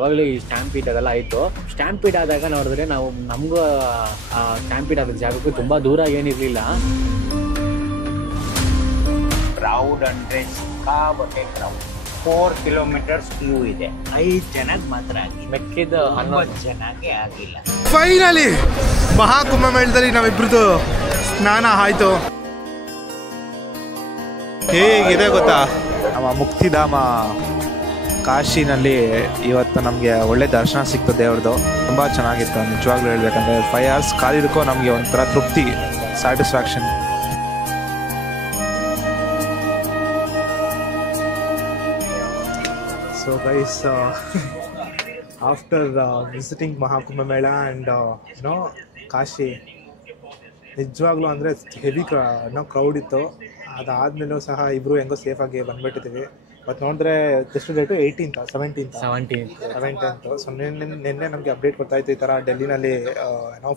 ಅವಾಗಲೇ ಈ ಸ್ಟ್ಯಾಂಪೀಡ್ ಅದೆಲ್ಲ ಆಯಿತು. ಸ್ಟ್ಯಾಂಪೀಡ್ ಆದಾಗ ನೋಡಿದ್ರೆ ನಾವು ನಮಗೂ ಸ್ಟ್ಯಾಂಪೀಡ್ ಆದ ಜಾಗಕ್ಕೂ ತುಂಬ ದೂರ ಏನಿರಲಿಲ್ಲ. ಕ್ರೌಡ್ ಅಂದರೆ ಸಿಕ್ಕಾಬಟ್ಟೆ ಕ್ರೌಡ್. 4 ಕಿಲೋಮೀಟರ್ಸ್ ಕ್ಯೂ ಇದೆ. 5 ಜನಕ್ಕೆ ಮಾತ್ರ ಆಗಿ ಮೆಕ್ಕಿದ 11 ಜನಕ್ಕೆ ಆಗಿಲ್ಲ. ಫೈನಲಿ ಮಹಾಕುಂಭಮೇಳದಲ್ಲಿ ನಾವಿಬ್ರದ್ದು ಸ್ನಾನ ಆಯಿತು. ಹೇಗಿದೆ ಗೊತ್ತಾ, ನಮ್ಮ ಮುಕ್ತಿಧಾಮ ಕಾಶಿನಲ್ಲಿ ಇವತ್ತು ನಮಗೆ ಒಳ್ಳೆ ದರ್ಶನ ಸಿಕ್ತು ದೇವ್ರದ್ದು. ತುಂಬ ಚೆನ್ನಾಗಿತ್ತು ನಿಜವಾಗ್ಲೂ ಹೇಳ್ಬೇಕಂದ್ರೆ. 5 hours ಕಾಲಿದಕ್ಕೂ ನಮಗೆ ಒಂಥರ ತೃಪ್ತಿ, satisfaction. So guys, after visiting Maha Kumbh Mela and Kashi, ನಿಜವಾಗ್ಲೂ ಅಂದರೆ ಹೆವಿ ಕ್ರೌಡ್ ಇತ್ತು. ಅದಾದಮೇಲೂ ಸಹ ಇಬ್ಬರು ಹೆಂಗೋ ಸೇಫಾಗಿ ಬಂದುಬಿಟ್ಟಿದ್ದೀವಿ. ಮತ್ತು ನೋಡಿದ್ರೆ ಎಷ್ಟು ಡೇಟು 17th. ಸೊ ನಿನ್ನೆ ನಮಗೆ ಅಪ್ಡೇಟ್ ಕೊಡ್ತಾಯಿತ್ತು ಈ ಥರ ಡೆಲ್ಲಿನಲ್ಲಿ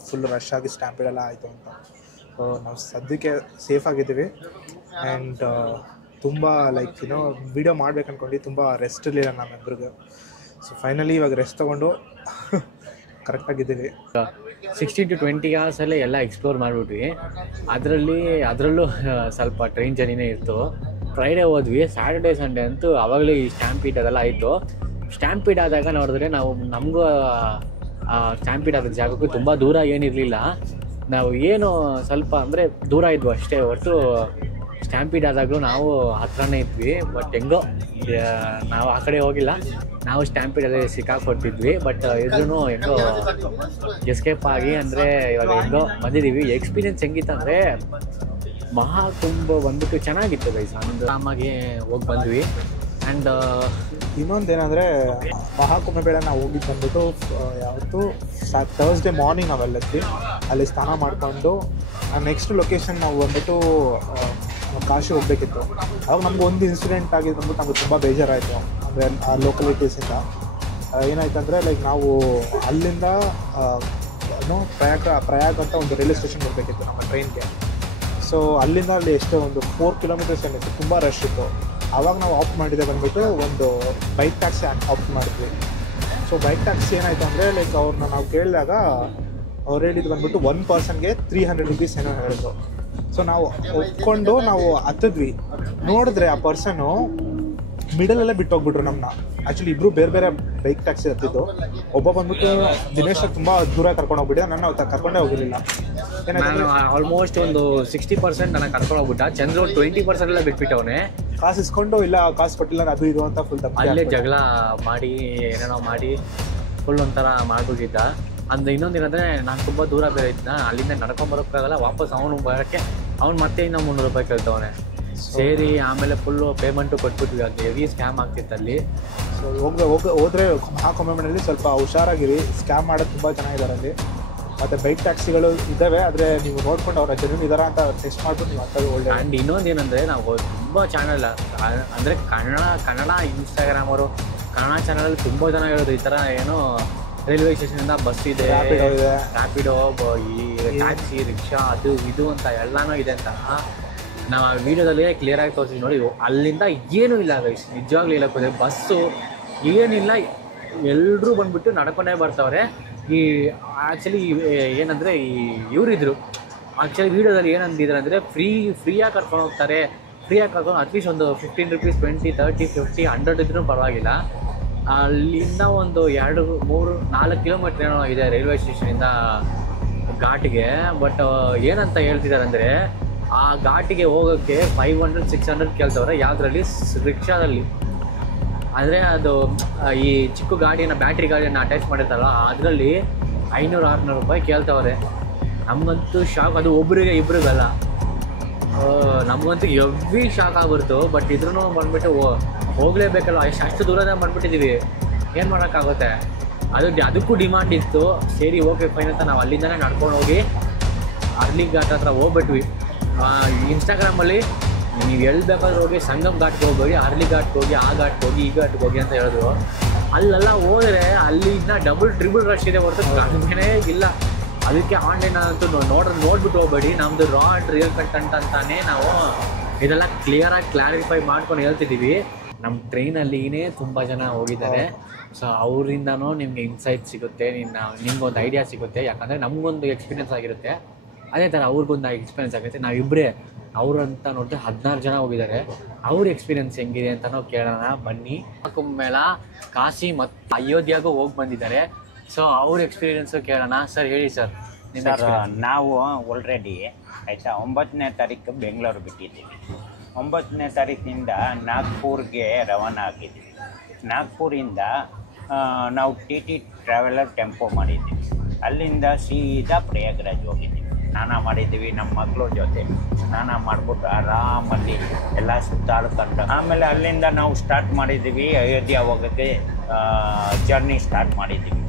ಫುಲ್ ರಶ್ ಆಗಿ ಸ್ಟ್ಯಾಂಪೀಡ್ ಎಲ್ಲ ಆಯಿತು ಅಂತ. ಸೊ ನಾವು ಸದ್ಯಕ್ಕೆ ಸೇಫಾಗಿದ್ದೀವಿ. ಆ್ಯಂಡ್ ತುಂಬ ವೀಡಿಯೋ ಮಾಡ್ಬೇಕು ಅಂದ್ಕೊಂಡು ತುಂಬ ರೆಸ್ಟ್ ಇರಲಿಲ್ಲ ನಮ್ಮಿಬ್ರಿಗೆ. ಸೊ ಫೈನಲಿ ಇವಾಗ ರೆಸ್ಟ್ ತೊಗೊಂಡು ಕರೆಕ್ಟಾಗಿದ್ದೀವಿ. 16 to 20 hours ಎಲ್ಲ ಎಕ್ಸ್ಪ್ಲೋರ್ ಮಾಡಿಬಿಟ್ವಿ. ಅದರಲ್ಲೂ ಸ್ವಲ್ಪ ಟ್ರೈನ್ ಜರ್ನಿನೇ ಇತ್ತು. ಫ್ರೈಡೇ ಹೋದ್ವಿ. ಸ್ಯಾಟರ್ಡೇ ಸಂಡೇ ಅಂತೂ ಆವಾಗಲೇ ಈ ಸ್ಟ್ಯಾಂಪೀಡ್ ಅದೆಲ್ಲ ಆಯಿತು. ಸ್ಟ್ಯಾಂಪೀಡ್ ಆದಾಗ ನೋಡಿದ್ರೆ ನಾವು ನಮಗೂ ಸ್ಟ್ಯಾಂಪೀಡ್ ಆದ ಜಾಗಕ್ಕೂ ತುಂಬ ದೂರ ಏನಿರಲಿಲ್ಲ. ನಾವು ಏನು ಸ್ವಲ್ಪ ಅಂದರೆ ದೂರ ಇದ್ವು ಅಷ್ಟೇ ಹೊರತು ಸ್ಟ್ಯಾಂಪೀಡ್ ಆದಾಗಲೂ ನಾವು ಹತ್ರನೇ ಇದ್ವಿ. ಬಟ್ ಹೆಂಗೋ ನಾವು ಆ ಕಡೆ ಹೋಗಿಲ್ಲ, ನಾವು ಸ್ಟ್ಯಾಂಪೀಡಲ್ಲಿ ಸಿಕ್ಕಾಕೊಟ್ಟಿದ್ವಿ. ಬಟ್ ಇದ್ರೂ ಹೆಂಗೋ ಎಸ್ಕೇಪ್ ಆಗಿ ಅಂದರೆ ಇವಾಗ ಹೆಂಗೋ ಬಂದಿದ್ದೀವಿ. ಎಕ್ಸ್ಪೀರಿಯನ್ಸ್ ಹೆಂಗಿತ್ತು ಅಂದರೆ ಮಹಾಕುಂಭ ಬಂದ್ಬಿಟ್ಟು ಚೆನ್ನಾಗಿತ್ತು ಗೈಸ್. ಆರಾಮಾಗಿ ಹೋಗಿ ಬಂದ್ವಿ. ಆ್ಯಂಡ್ ಇನ್ನೊಂದೇನೆಂದರೆ ಮಹಾಕುಂಭಮೇಳ ನಾವು ಹೋಗಿದ್ದು ಬಂದ್ಬಿಟ್ಟು ಯಾವತ್ತು ಥರ್ಸ್ಡೇ ಮಾರ್ನಿಂಗ್ ನಾವೆಲ್ಲದ್ವಿ. ಅಲ್ಲಿ ಸ್ನಾನ ಮಾಡಿಕೊಂಡು ನೆಕ್ಸ್ಟ್ ಲೊಕೇಶನ್ ನಾವು ಬಂದ್ಬಿಟ್ಟು ಕಾಶಿ ಹೋಗಬೇಕಿತ್ತು. ಅವಾಗ ನಮ್ಗೆ ಒಂದು ಇನ್ಸಿಡೆಂಟ್ ಆಗಿದ್ದು ಬಂದ್ಬಿಟ್ಟು ನಮ್ಗೆ ತುಂಬ ಬೇಜಾರಾಯಿತು. ಅಂದರೆ ಆ ಲೋಕಲಿಟೀಸಿಂದ ಏನಾಯ್ತು ಅಂದರೆ ನಾವು ಅಲ್ಲಿಂದ ಪ್ರಯಾಗ್ ಅಂತ ಒಂದು ರೈಲ್ವೆ ಸ್ಟೇಷನ್ ಹೋಗಬೇಕಿತ್ತು ನಮ್ಮ ಟ್ರೈನ್ಗೆ. ಸೊ ಅಲ್ಲಿಂದ ಅಲ್ಲಿ ಎಷ್ಟೋ ಒಂದು 4 kilometers ಏನಿತ್ತು, ತುಂಬ ರಶ್ ಇತ್ತು. ಆವಾಗ ನಾವು ಆಪ್ಟ್ ಮಾಡಿದೆ ಬಂದುಬಿಟ್ಟು ಒಂದು ಬೈಕ್ ಟ್ಯಾಕ್ಸಿ ಆಪ್ಟ್ ಮಾಡಿದ್ವಿ. ಸೊ ಬೈಕ್ ಟ್ಯಾಕ್ಸಿ ಏನಾಯಿತು ಅಂದರೆ ಅವ್ರನ್ನ ನಾವು ಕೇಳಿದಾಗ ಅವ್ರು ಹೇಳಿದ್ದು ಬಂದುಬಿಟ್ಟು 1 personಗೆ 300 rupees ಏನೋ ಹೇಳಿದ್ರು. ಸೊ ನಾವು ಒಪ್ಕೊಂಡು ನಾವು ಹತ್ತಿದ್ವಿ. ನೋಡಿದ್ರೆ ಆ ಪರ್ಸನ್ನು ಮಿಡಲಲ್ಲೇ ಬಿಟ್ಟು ಹೋಗ್ಬಿಟ್ರು ನಮ್ಮನ್ನ. ಆ್ಯಕ್ಚುಲಿ ಇಬ್ಬರು ಬೇರೆ ಬೇರೆ ಬೈಕ್ ಟ್ಯಾಕ್ಸಿ ಹತ್ತಿದ್ದು. ಒಬ್ಬ ಬಂದ್ಬಿಟ್ಟು ದಿನೇಶ್ ತುಂಬ ದೂರ ಕರ್ಕೊಂಡು ಹೋಗ್ಬಿಟ್ಟೆ, ನನ್ನ ಕರ್ಕೊಂಡೇ ಹೋಗಿರಲಿಲ್ಲ. ನಾನು ಆಲ್ಮೋಸ್ಟ್ ಒಂದು 60% ನನಗೆ ಕರ್ಕೊಂಡು ಹೋಗ್ಬಿಟ್ಟ. ಚಂದ್ರು 20% ಎಲ್ಲ ಬಿಟ್ಬಿಟ್ಟವನೇ. ಕಾಸು ಇಸ್ಕೊಂಡು ಇಲ್ಲ ಕಾಸು ಕೊಟ್ಟಿಲ್ಲ ಅದು ಇದು ಅಂತ ಫುಲ್ ಅಲ್ಲೇ ಜಗಳ ಮಾಡಿ ಏನೇನೋ ಮಾಡಿ ಫುಲ್ ಒಂಥರ ಮಾಡ್ಬಿಟ್ಟಿದ್ದ. ಅಂದ್ರೆ ಇನ್ನೊಂದೇನಂದರೆ ನಾನು ತುಂಬ ದೂರ ಬೇರೆ ಇದ್ದ, ಅಲ್ಲಿಂದ ನಡ್ಕೊಂಬರೋಕ್ಕಾಗಲ್ಲ. ವಾಪಸ್ ಅವನು ಬರೋಕ್ಕೆ ಅವ್ನು ಮತ್ತೆ ಇನ್ನೂ 300 ರೂಪಾಯಿ ಕೇಳ್ತವನೆ. ಸೇರಿ ಆಮೇಲೆ ಫುಲ್ಲು ಪೇಮೆಂಟು ಕೊಟ್ಬಿಟ್ವಿ. ಅದು ಹೆವಿ ಸ್ಕ್ಯಾಮ್ ಆಗ್ತಿತ್ತು ಅಲ್ಲಿ. ಸೊ ಹೋದರೆ ಮಹಾಕುಂಭಮೇಳದಲ್ಲಿ ಸ್ವಲ್ಪ ಹುಷಾರಾಗಿರಿ. ಸ್ಕ್ಯಾಮ್ ಮಾಡೋದು ತುಂಬ ಚೆನ್ನಾಗಿದ್ದಾರೆ ಅಲ್ಲಿ. ಮತ್ತು ಬೈಕ್ ಟ್ಯಾಕ್ಸಿಗಳು ಇದ್ದಾವೆ, ಆದರೆ ನೀವು ನೋಡ್ಕೊಂಡು ಅವ್ರ ಜನ ಇದ್ದಾರಾ ಅಂತ ಟೆಸ್ಟ್ ಮಾಡ್ಬಿಟ್ಟು ನೀವು ಅಂಥದ್ದು ಒಳ್ಳೆ. ಆ್ಯಂಡ್ ಇನ್ನೊಂದೇನೆಂದರೆ ನಾವು ತುಂಬ ಚಾನಲ್ ಅಂದರೆ ಕನ್ನಡ ಇನ್ಸ್ಟಾಗ್ರಾಮರು ಕನ್ನಡ ಚಾನಲಲ್ಲಿ ತುಂಬ ಜನ ಹೇಳೋದು ಈ ಥರ ಏನೋ ರೈಲ್ವೆ ಸ್ಟೇಷನಿಂದ ಬಸ್ ಇದೆ, ರ್ಯಾಪಿಡೋ, ಈ ಟ್ಯಾಕ್ಸಿ, ರಿಕ್ಷಾ, ಅದು ಇದು ಅಂತ ಎಲ್ಲನೂ ಇದೆ ಅಂತ ನಾವು ಆ ವೀಡಿಯೋದಲ್ಲಿ ಕ್ಲಿಯರಾಗಿ ತೋರಿಸ್ತೀವಿ ನೋಡಿ. ಅಲ್ಲಿಂದ ಏನೂ ಇಲ್ಲ ಗೈಸ್, ನಿಜವಾಗ್ಲೂ ಇಲ್ಲ. ಬಸ್ಸು ಏನಿಲ್ಲ, ಎಲ್ಲರೂ ಬಂದುಬಿಟ್ಟು ನಡ್ಕೊಂಡೇ ಬರ್ತಾವ್ರೆ. ಈ ಆ್ಯಕ್ಚುಲಿ ಏನಂದರೆ ಇವರಿದ್ರು ಆ್ಯಕ್ಚುಲಿ ವೀಡಿಯೋದಲ್ಲಿ ಏನಂದಿದ್ರು ಅಂದರೆ ಫ್ರೀಯಾಗಿ ಕರ್ಕೊಂಡು ಹೋಗ್ತಾರೆ. ಫ್ರೀಯಾಗಿ ಕರ್ಕೊಂಡು ಅಟ್ಲೀಸ್ಟ್ ಒಂದು 15 rupees, 20, 30, 50, 100 ಇದ್ರೂ ಪರವಾಗಿಲ್ಲ. ಅಲ್ಲಿಂದ ಒಂದು 2, 3, 4 kilometer ಏನೋ ಇದೆ ರೈಲ್ವೆ ಸ್ಟೇಷನಿಂದ ಘಾಟಿಗೆ. ಬಟ್ ಏನಂತ ಹೇಳ್ತಿದ್ದಾರೆ ಅಂದರೆ ಆ ಘಾಟಿಗೆ ಹೋಗೋಕ್ಕೆ 500, 600 ಕೇಳ್ತವ್ರೆ. ಯಾವುದರಲ್ಲಿ? ರಿಕ್ಷಾದಲ್ಲಿ. ಆದರೆ ಅದು ಈ ಚಿಕ್ಕ ಗಾಡಿಯನ್ನು, ಬ್ಯಾಟ್ರಿ ಗಾಡಿಯನ್ನು ಅಟ್ಯಾಚ್ ಮಾಡಿರ್ತಾರಲ್ಲ, ಅದರಲ್ಲಿ 500, 600 ರೂಪಾಯಿ ಕೇಳ್ತವ್ರೆ. ನಮಗಂತೂ ಶಾಕ್. ಅದು ಒಬ್ಬರಿಗೆ ಇಬ್ಬರಿಗಲ್ಲ, ನಮಗಂತೂ ಎವ್ರಿ ಶಾಕ್ ಆಗ್ಬಿಡ್ತು. ಬಟ್ ಇದ್ರೂ ಬಂದುಬಿಟ್ಟು ಹೋಗಲೇಬೇಕಲ್ಲ, ಅಷ್ಟು ದೂರದ ಬಂದುಬಿಟ್ಟಿದ್ದೀವಿ, ಏನು ಮಾಡೋಕ್ಕಾಗುತ್ತೆ. ಅದಕ್ಕೂ ಡಿಮಾಂಡ್ ಇತ್ತು. ಸೇರಿ ಓಕೆ ಫೈನ್ ಅಂತ ನಾವು ಅಲ್ಲಿಂದನೇ ನಡ್ಕೊಂಡು ಹೋಗಿ ಅರ್ಲಿ ಘಾಟ್ ಹತ್ರ ಹೋಗ್ಬಿಟ್ವಿ. ಇನ್ಸ್ಟಾಗ್ರಾಮಲ್ಲಿ ನೀವು ಎಲ್ಲಿ ಬೇಕಾದ್ರೂ ಹೋಗಿ ಸಂಗಮ್ ಘಾಟ್ಗೆ ಹೋಗಿ, ಅರ್ಲಿ ಘಾಟ್ಗೆ ಹೋಗಿ, ಆ ಘಾಟ್ಗೆ ಹೋಗಿ, ಈ ಘಾಟ್ಗೆ ಹೋಗಿ ಅಂತ ಹೇಳಿದ್ರು. ಅಲ್ಲೆಲ್ಲ ಹೋದರೆ ಅಲ್ಲಿ ಇನ್ನೂ ಟ್ರಿಬಲ್ ರಶ್ ಇದೆ ಹೊರತು ಕಡಿಮೆನೇ ಇಲ್ಲ. ಅದಕ್ಕೆ ಆನ್ಲೈನ್ ಅಂತೂ ನೋಡ್ಬಿಟ್ಟು ಹೋಗ್ಬೇಡಿ. ನಮ್ಮದು ರಾ ಆ್ಯಂಡ್ ರಿಯಲ್ ಕಂಟೆಂಟ್ ಅಂತಾನೆ ನಾವು ಇದೆಲ್ಲ ಕ್ಲಿಯರಾಗಿ ಕ್ಲಾರಿಫೈ ಮಾಡ್ಕೊಂಡು ಹೇಳ್ತಿದ್ದೀವಿ. ನಮ್ಮ ಟ್ರೈನಲ್ಲಿನೇ ತುಂಬ ಜನ ಹೋಗಿದ್ದಾರೆ. ಸೊ ಅವರಿಂದನೂ ನಿಮಗೆ ಇನ್ಸೈಟ್ ಸಿಗುತ್ತೆ, ನಿಮ್ಗೊಂದು ಐಡಿಯಾ ಸಿಗುತ್ತೆ. ಯಾಕಂದರೆ ನಮಗೊಂದು ಎಕ್ಸ್ಪೀರಿಯೆನ್ಸ್ ಆಗಿರುತ್ತೆ, ಅದೇ ಥರ ಅವ್ರಿಗೊಂದು ಎಕ್ಸ್ಪೀರಿಯೆನ್ಸ್ ಆಗುತ್ತೆ. ನಾವಿಬ್ಬರೇ ಅವ್ರಂತ ನೋಡಿದ್ರೆ 16 ಜನ ಹೋಗಿದ್ದಾರೆ. ಅವ್ರ ಎಕ್ಸ್ಪೀರಿಯೆನ್ಸ್ ಹೆಂಗಿದೆ ಅಂತ ನಾವು ಕೇಳೋಣ ಬನ್ನಿ. ಕುಂಭಮೇಳ, ಕಾಶಿ ಮತ್ತು ಅಯೋಧ್ಯೆಗೂ ಹೋಗಿ ಬಂದಿದ್ದಾರೆ. ಸೊ ಅವ್ರ ಎಕ್ಸ್ಪೀರಿಯೆನ್ಸು ಕೇಳೋಣ. ಸರ್ ಹೇಳಿ ಸರ್. ಸರ್ ನಾವು ಆಲ್ರೆಡಿ ಆಯಿತಾ 9ನೇ ತಾರೀಕು ಬೆಂಗಳೂರು ಬಿಟ್ಟಿದ್ದೀವಿ. 9ನೇ ತಾರೀಕಿನಿಂದ ನಾಗ್ಪುರ್ಗೆ ರವಾನಾ ಆಗಿದ್ದೀವಿ. ನಾಗ್ಪುರಿಂದ ನಾವು TT ಟ್ರಾವೆಲರ್ ಟೆಂಪೋ ಮಾಡಿದ್ದೀವಿ. ಅಲ್ಲಿಂದ ಸೀದಾ ಪ್ರಯಾಗ್ರಾಜ್ ಹೋಗಿದ್ದೀವಿ. ಸ್ನಾನ ಮಾಡಿದ್ದೀವಿ, ನಮ್ಮ ಮಕ್ಕಳ ಜೊತೆ ಸ್ನಾನ ಮಾಡಿಬಿಟ್ಟು ಆರಾಮಲ್ಲಿ ಎಲ್ಲ ಸುತ್ತಾಡ್ಕೊಂಡು ಆಮೇಲೆ ಅಲ್ಲಿಂದ ನಾವು ಸ್ಟಾರ್ಟ್ ಮಾಡಿದ್ದೀವಿ ಅಯೋಧ್ಯೆ ಹೋಗೋಕ್ಕೆ ಜರ್ನಿ ಸ್ಟಾರ್ಟ್ ಮಾಡಿದ್ದೀವಿ.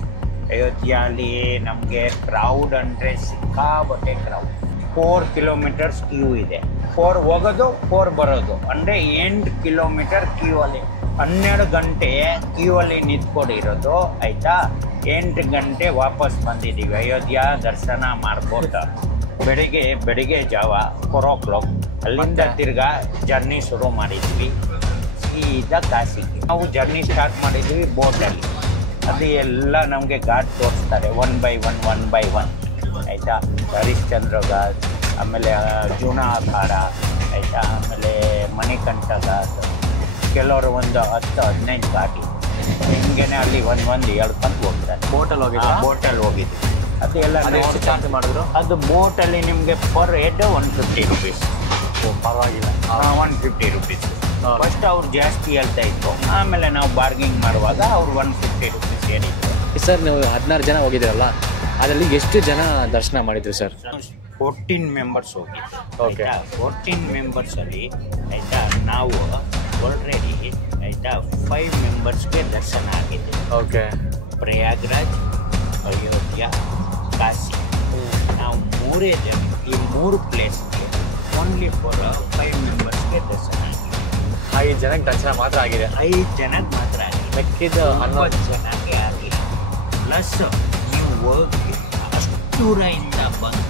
ಅಯೋಧ್ಯೆಯಲ್ಲಿ ನಮಗೆ ಕ್ರೌಡ್ ಅಂದರೆ ಸಿಕ್ಕಾಬಟ್ಟೆ ಕ್ರೌಡ್. 4 ಕಿಲೋಮೀಟರ್ಸ್ ಕ್ಯೂ ಇದೆ. 4 ಹೋಗೋದು 4 ಬರೋದು ಅಂದರೆ 8 ಕಿಲೋಮೀಟರ್ ಕ್ಯೂ ಅಲ್ಲಿ. 12 ಗಂಟೆ ಕ್ಯೂ ಅಲ್ಲಿ ನಿಂತ್ಕೊಂಡಿರೋದು ಆಯಿತಾ. 8 ಗಂಟೆ ವಾಪಸ್ ಬಂದಿದ್ದೀವಿ. ಅಯೋಧ್ಯೆ ದರ್ಶನ ಮಾಡ್ಕೊಂಡು ಬೆಳಿಗ್ಗೆ ಜಾವ 4 o'clock ಅಲ್ಲಿಂದ ತಿರ್ಗಾ ಜರ್ನಿ ಶುರು ಮಾಡಿದ್ವಿ ಸೀದಾ ಕಾಶಿಗೆ. ನಾವು ಜರ್ನಿ ಸ್ಟಾರ್ಟ್ ಮಾಡಿದ್ವಿ ಬೋಟಲ್ಲಿ. ಅದು ಎಲ್ಲ ನಮಗೆ ಘಾಟ್ ತೋರಿಸ್ತಾರೆ 1 by 1 ಆಯಿತಾ. ಹರಿಶ್ಚಂದ್ರ ಘಾಟ್, ಆಮೇಲೆ ಜೂನಾ ಅಖಾಡ ಆಯಿತಾ, ಆಮೇಲೆ ಮಣಿಕಂಠ ಘಾಟ್, ಕೆಲವರು ಒಂದು 10-15 ಘಾಟಿ ಹಿಂಗೇನೆ ಅಲ್ಲಿ ಒಂದು ಹೇಳ್ಕೊಂಡು ಹೋಗ್ತಾರೆ. ಬೋಟಲ್ಲಿ ಹೋಗಿದ್ವಿ. ಅದು ಎಲ್ಲ ಚಾರ್ಜ್ ಮಾಡಿದ್ರು. ಅದು ಬೋಟಲ್ಲಿ ನಿಮಗೆ ಪರ್ ಹೆಡ್ 150 rupees. ಪರವಾಗಿಲ್ಲ. 150 rupees. ಫಸ್ಟ್ ಅವ್ರು ಜಾಸ್ತಿ ಹೇಳ್ತಾ ಇತ್ತು, ಆಮೇಲೆ ನಾವು ಬಾರ್ಗಿಂಗ್ ಮಾಡುವಾಗ ಅವ್ರು 150 rupees ಹೇಳಿದ್ರು. ಸರ್ ನೀವು 16 ಜನ ಹೋಗಿದ್ದೀರಲ್ಲ, ಅದರಲ್ಲಿ ಎಷ್ಟು ಜನ ದರ್ಶನ ಮಾಡಿದ್ರು ಸರ್? 14 ಮೆಂಬರ್ಸ್ ಹೋಗಿದ್ರು. ಓಕೆ. 14 ಮೆಂಬರ್ಸಲ್ಲಿ ಆಯಿತಾ ನಾವು ಆಲ್ರೆಡಿ ಆಯಿತಾ 5 ಮೆಂಬರ್ಸ್ಗೆ ದರ್ಶನ ಆಗಿದೆ. ಓಕೆ. ಪ್ರಯಾಗ್ರಾಜ್, ಅಯೋಧ್ಯ, ಕಾಶಿ, ನಾವು 3 ಜನ ಈ 3 ಪ್ಲೇಸ್ಗೆ ಓನ್ಲಿ ಫಾರ್ 5 ಮೆಂಬರ್ಸ್ಗೆ ದರ್ಶನ ಆಗಿದೆ. 5 ಜನಕ್ಕೆ ದರ್ಶನ ಮಾತ್ರ ಆಗಿದೆ. 5 ಜನಕ್ಕೆ ಮಾತ್ರ ಆಗಿದೆ. ಮೆಕ್ಕಿದ 11 ಜನಕ್ಕೆ ಆಗಿಲ್ಲ. ಪ್ಲಸ್ ನೀವು ಹೋಗಿ ಅಷ್ಟು ದೂರದಿಂದ ಬಂದು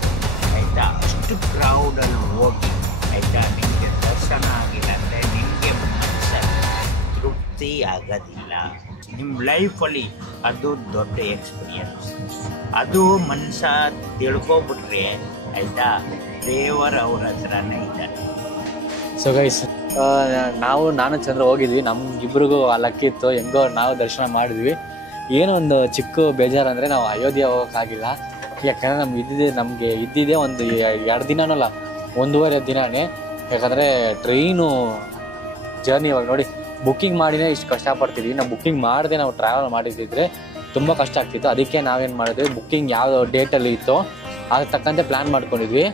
ಆಯಿತಾ ಅಷ್ಟು ಕ್ರೌಡಲ್ಲಿ ಹೋಗಿ ಆಯಿತಾ ನಿಮಗೆ ದರ್ಶನ ಆಗಿಲ್ಲ ಅಂದರೆ ನಿಮಗೆ ಮನಸ್ಸಲ್ಲಿ ತೃಪ್ತಿ ಆಗೋದಿಲ್ಲ. ನಿಮ್ಮ ಲೈಫಲ್ಲಿ ಅದು ದೊಡ್ಡ ಎಕ್ಸ್ಪೀರಿಯನ್ಸ್. ಅದು ಮನಸ್ಸ ತಿಳ್ಕೊಬಿಟ್ರೆ ಆಯಿತಾ ದೇವರ ಅವ್ರ ಹತ್ರನೇ ಇದ್ದಾನೆ. ಸೊ ಗೈಸ್, ನಾನು ಚಂದ್ರ ಹೋಗಿದ್ವಿ. ನಮ್ಗಿಬ್ರಿಗೂ ಆ ಲಕ್ಕಿತ್ತು, ಹೆಂಗೋ ನಾವು ದರ್ಶನ ಮಾಡಿದ್ವಿ. ಏನೋ ಒಂದು ಚಿಕ್ಕ ಬೇಜಾರು ಅಂದರೆ ನಾವು ಅಯೋಧ್ಯೆ ಹೋಗೋಕ್ಕಾಗಿಲ್ಲ. ಯಾಕಂದರೆ ನಮಗೆ ಇದ್ದಿದ್ದೇ ಒಂದು 2 ದಿನನೂ ಅಲ್ಲ, 1.5 ದಿನನೇ. ಯಾಕಂದರೆ ಟ್ರೈನು ಜರ್ನಿ ಇವಾಗ ನೋಡಿ, ಬುಕ್ಕಿಂಗ್ ಮಾಡಿನೇ ಇಷ್ಟು ಕಷ್ಟಪಡ್ತಿದ್ವಿ. ನಾವು ಬುಕ್ಕಿಂಗ್ ಮಾಡದೆ ನಾವು ಟ್ರಾವೆಲ್ ಮಾಡಿದ್ದಿದ್ರೆ ತುಂಬ ಕಷ್ಟ ಆಗ್ತಿತ್ತು. ಅದಕ್ಕೆ ನಾವೇನು ಮಾಡಿದ್ವಿ, ಬುಕ್ಕಿಂಗ್ ಯಾವ ಡೇಟಲ್ಲಿ ಇತ್ತೋ ಅದ್ರ ತಕ್ಕಂತೆ ಪ್ಲ್ಯಾನ್ ಮಾಡ್ಕೊಂಡಿದ್ವಿ.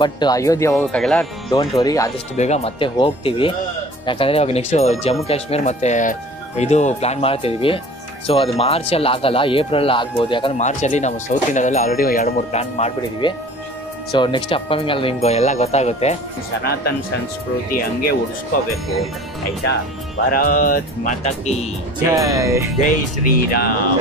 ಬಟ್ ಅಯೋಧ್ಯೆ ಹೋಗೋಕ್ಕಾಗಿಲ್ಲ. ಡೋಂಟ್ ವರಿ, ಆದಷ್ಟು ಬೇಗ ಮತ್ತೆ ಹೋಗ್ತೀವಿ. ಯಾಕಂದರೆ ಇವಾಗ ನೆಕ್ಸ್ಟು ಜಮ್ಮು ಕಾಶ್ಮೀರ ಮತ್ತು ಇದು ಪ್ಲ್ಯಾನ್ ಮಾಡ್ತಿದ್ವಿ. ಸೊ ಅದು ಮಾರ್ಚಲ್ಲಿ ಆಗಲ್ಲ, ಏಪ್ರಿಲ್ ಆಗ್ಬೋದು. ಯಾಕಂದರೆ ಮಾರ್ಚಲ್ಲಿ ನಾವು ಸೌತ್ ಇಂಡಿಯಾದಲ್ಲಿ ಆಲ್ರೆಡಿ 2-3 ಪ್ಲ್ಯಾನ್ ಮಾಡಿಬಿಟ್ಟಿದ್ವಿ. ಸೊ ನೆಕ್ಸ್ಟ್ ಅಪ್ಕಮಿಂಗ್ ಅಲ್ಲಿ ನಿಮ್ಗೆ ಎಲ್ಲ ಗೊತ್ತಾಗುತ್ತೆ. ಸನಾತನ ಸಂಸ್ಕೃತಿ ಹಂಗೆ ಉಳಿಸ್ಕೋಬೇಕು ಆಯಿತಾ. ಭಾರತ್ ಮಾತಾ ಕಿ ಜೈ. ಜೈ ಶ್ರೀರಾಮ್.